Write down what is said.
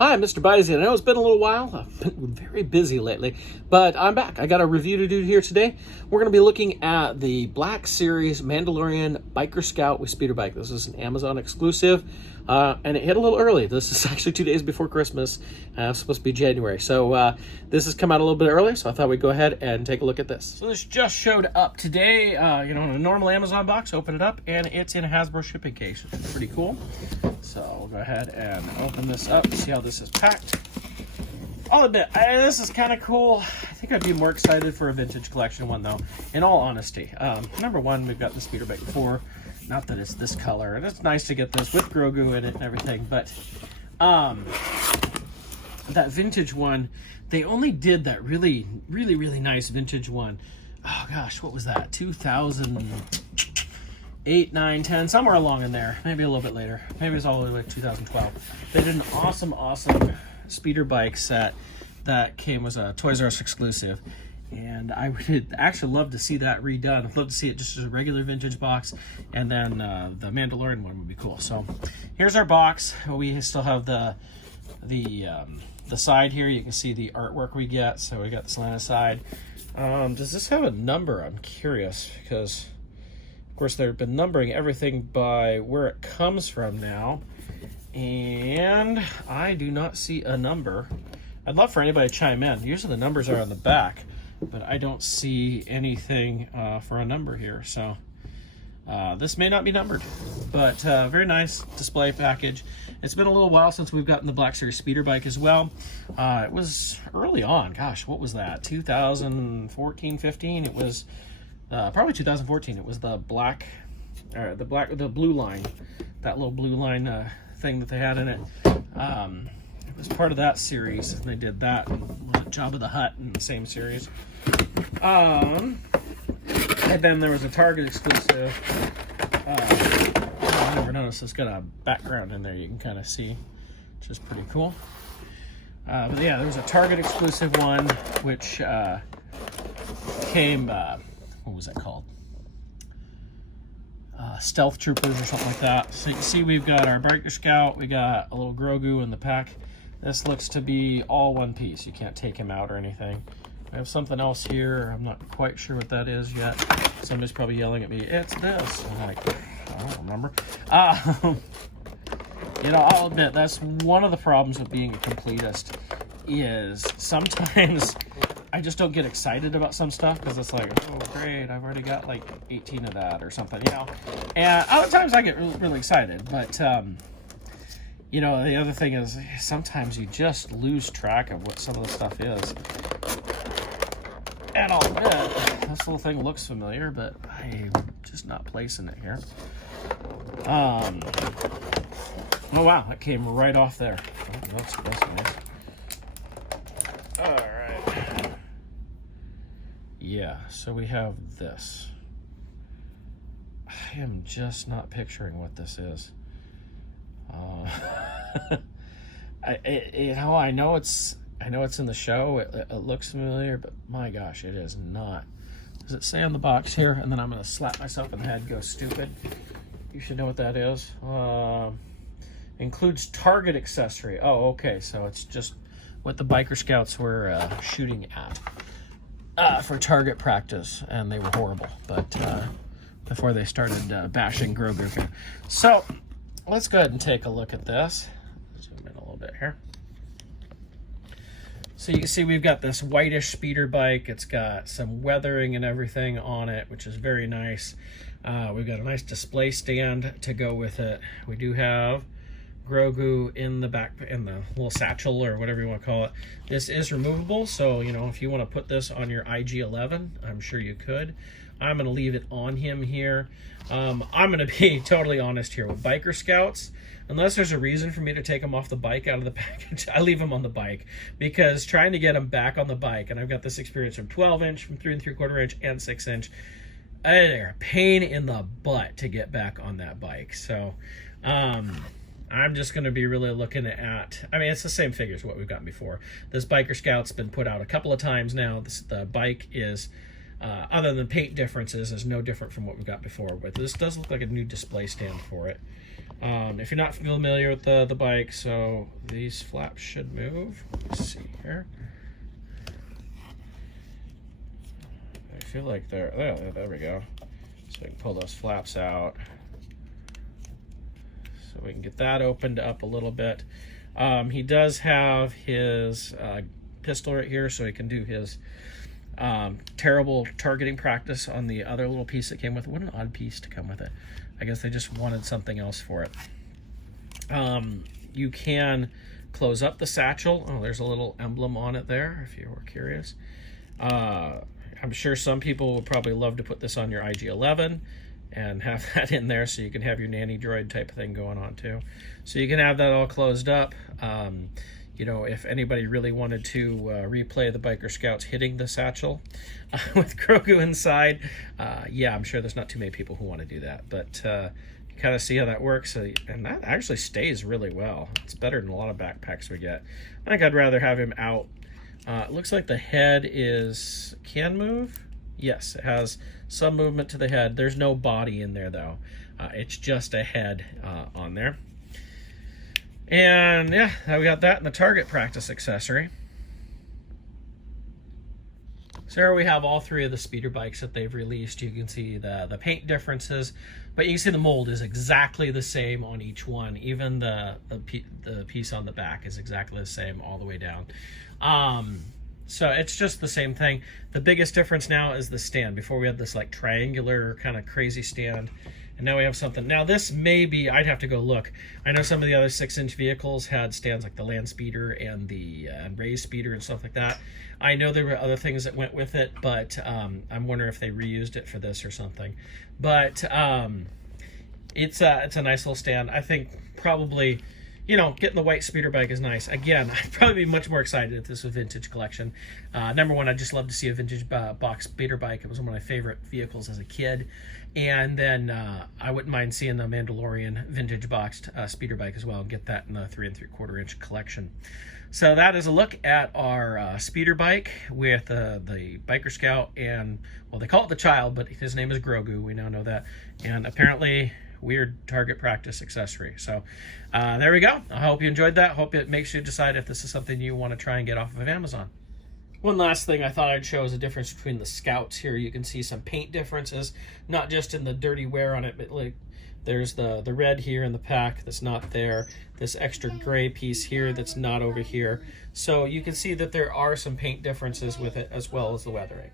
Hi, I'm MrByZ. I know it's been a little while. I've been very busy lately, but I'm back. I got a review to do here today. We're going to be looking at the Black Series Mandalorian Biker Scout with Speederbike. This is an Amazon exclusive, and it hit a little early. This is actually 2 days before Christmas. It's supposed to be January, so this has come out a little bit early, so I thought we'd go ahead and take a look at this. So this just showed up today, in a normal Amazon box. Open it up, and it's in a Hasbro shipping case, which is pretty cool. So we'll go ahead and open this up, see how this is packed. I'll admit, this is kind of cool. I think I'd be more excited for a vintage collection one, though, in all honesty. Number one, we've got the Speederbike before. Not that it's this color, and it's nice to get this with Grogu in it and everything, but that vintage one, they only did that really nice vintage one. Oh gosh, what was that? 2008, 9, 10, somewhere along in there. Maybe a little bit later. Maybe it's all the way to 2012. They did an awesome Speederbike set that came as a Toys R Us exclusive. And I would actually love to see that redone. I'd love to see it just as a regular vintage box. And then the Mandalorian one would be cool. So here's our box. We still have the side here. You can see the artwork we get. So we got the slanted side. Does this have a number? I'm curious because, of course, they've been numbering everything by where it comes from now. And I do not see a number. I'd love for anybody to chime in. Usually the numbers are on the back, but I don't see anything for a number here. So this may not be numbered, but very nice display package. It's been a little while since we've gotten the Black Series Speederbike as well. It was early on. Gosh, what was that? 2014, 15? It was probably 2014. It was the blue line, that little blue line thing that they had in it. It was part of that series, and they did that. Was it Jabba the Hutt in the same series? And then there was a Target exclusive. I never noticed it's got a background in there you can kind of see, which is pretty cool. But yeah, there was a Target exclusive one, which came, what was that called? Stealth Troopers or something like that. So you can see we've got our Biker Scout, we got a little Grogu in the pack. This looks to be all one piece. You can't take him out or anything. I have something else here. I'm not quite sure what that is yet. Somebody's probably yelling at me, it's this. I'm like, I don't remember. I'll admit, that's one of the problems with being a completist is sometimes I just don't get excited about some stuff because it's like, oh great, I've already got like 18 of that or something, And other times I get really excited, but the other thing is sometimes you just lose track of what some of the stuff is. And I'll admit, this little thing looks familiar, but I'm just not placing it here. Oh wow, that came right off there. Oh, that's nice. All right. Yeah, so we have this. I am just not picturing what this is. I know it's in the show. It looks familiar, but my gosh, it is not. Does it say on the box here? And then I'm gonna slap myself in the head, go stupid. You should know what that is. Includes Target accessory. Oh, okay. So it's just what the Biker Scouts were shooting at for target practice, and they were horrible. But before they started bashing Grogu. So let's go ahead and take a look at this. Zoom in a little bit here. So you can see we've got this whitish Speederbike. It's got some weathering and everything on it, which is very nice. We've got a nice display stand to go with it. We do have Grogu in the back, in the little satchel or whatever you want to call it. This is removable, so if you want to put this on your IG-11, I'm sure you could. I'm going to leave it on him here. I'm going to be totally honest here with Biker Scouts. Unless there's a reason for me to take them off the bike out of the package, I leave them on the bike, because trying to get them back on the bike, and I've got this experience from 12-inch, from 3 3/4 inch, and 6-inch. They're a pain in the butt to get back on that bike. So I'm just going to be really looking at, it's the same figures what we've gotten before. This Biker Scout's been put out a couple of times now. The bike is, other than paint differences, is no different from what we've got before. But this does look like a new display stand for it. If you're not familiar with the bike, so these flaps should move. Let's see here. I feel like they're, there we go. So we can pull those flaps out. So we can get that opened up a little bit. He does have his pistol right here, so he can do his terrible targeting practice on the other little piece that came with it. What an odd piece to come with it. I guess they just wanted something else for it. You can close up the satchel. Oh, there's a little emblem on it there, if you were curious. I'm sure some people would probably love to put this on your IG-11 and have that in there so you can have your nanny droid type of thing going on too. So you can have that all closed up. You know, if anybody really wanted to replay the Biker Scouts hitting the satchel with Grogu inside, yeah, I'm sure there's not too many people who want to do that. But you kind of see how that works. And that actually stays really well. It's better than a lot of backpacks we get. I think I'd rather have him out. It looks like the head can move. Yes, it has some movement to the head. There's no body in there, though. It's just a head on there. And yeah, we got that in the target practice accessory. So here we have all three of the speeder bikes that they've released. You can see the paint differences, but you can see the mold is exactly the same on each one. Even the piece on the back is exactly the same all the way down. So it's just the same thing. The biggest difference now is the stand. Before we had this like triangular kind of crazy stand, and now we have something. Now this may be, I'd have to go look. I know some of the other 6-inch vehicles had stands like the Land Speeder and the Raised Speeder and stuff like that. I know there were other things that went with it, but I'm wondering if they reused it for this or something. But it's a nice little stand. I think probably, you know, getting the white speeder bike is nice. Again, I'd probably be much more excited if this was a vintage collection. Number one, I'd just love to see a vintage box speeder bike. It was one of my favorite vehicles as a kid. And then I wouldn't mind seeing the Mandalorian vintage boxed speeder bike as well, and get that in the 3 3/4-inch collection. So that is a look at our speeder bike with the Biker Scout and, well, they call it the child, but his name is Grogu. We now know that. And apparently weird target practice accessory. So there we go. I hope you enjoyed that. Hope it makes you decide if this is something you want to try and get off of Amazon. One last thing I thought I'd show is the difference between the Scouts here. You can see some paint differences, not just in the dirty wear on it, but like there's the red here in the pack that's not there. This extra gray piece here that's not over here. So you can see that there are some paint differences with it, as well as the weathering.